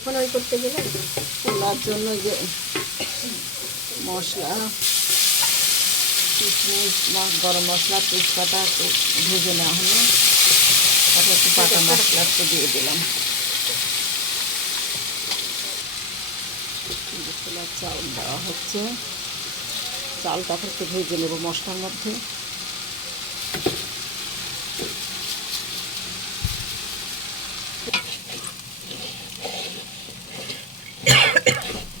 ওখানে ওই করতে গেলে পোলার জন্য যে মশলা কিশমিশ গরম মশলা তেজপাতা একটু ভেজে নেওয়া হলো, তারপর একটু বাটা মশলা একটু দিয়ে দিলাম। পোলার চাউল দেওয়া হচ্ছে, চালটাকে একটু ভেজে নেব মশলার মধ্যে।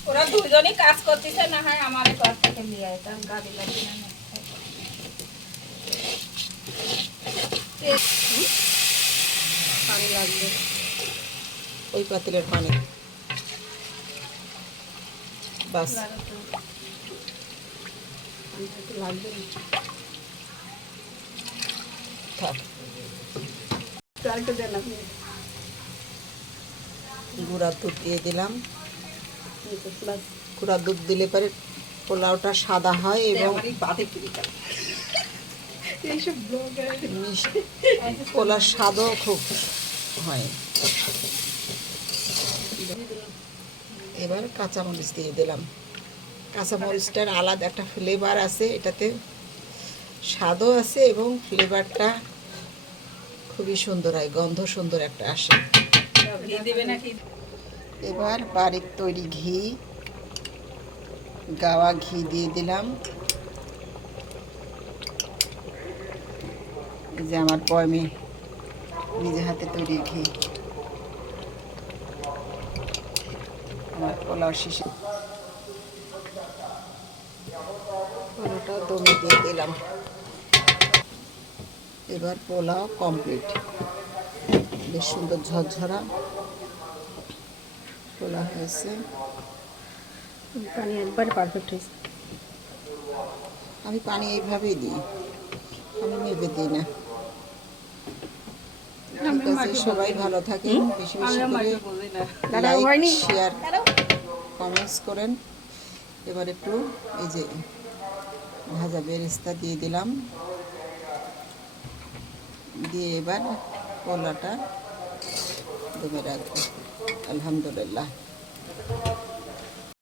ওরা দুজনই কাজ করতেছে, না হয় আমার ঘর থেকে নিয়ে যেতাম গাড়ি লাগবে না। পানি লাগবে, ওই পাতিলের পানি বাস লাগবে থাক। চালটা দেন আপনি। গুঁড়া দুধ দিয়ে দিলাম। প্লাস গুঁড়া দুধ দিলে পরে পোলাওটা সাদা হয় এবং এইসব ব্লগার পোলার স্বাদও খুব হয়। এবার কাঁচামরিচ দিয়ে দিলাম। কাঁচামরিচটার আলাদা একটা ফ্লেভার আছে, এটাতে স্বাদও আছে এবং ফ্লেভারটা খুবই সুন্দর হয়, গন্ধ সুন্দর একটা আসে। এবার বাড়ির তৈরি ঘি, গাওয়া ঘি দিয়ে দিলাম। এই যে আমার পয়মে নিজে হাতে তৈরি ঘি, আমার পোলাও শিশি পোলাওটা দমে দিয়ে দিলাম। এবার পোলাও কমপ্লিট, বেশ সুন্দর ঝরঝরা পোলাও হয়েছে। পানি একবারে পারফেক্ট হয়েছে। আমি পানি এইভাবেই দিই, আমি নেবে দিই না। ঠিক আছে, সবাই ভালো থাকেন, বেশি বেশি করে লাইক শেয়ার কমেন্টস করেন। এবার একটু এই যে ভাজা বেরেস্তা দিয়ে দিলাম, দিয়ে এবার পোলাওটা দমে রাখবো। আলহামদুলিল্লাহ।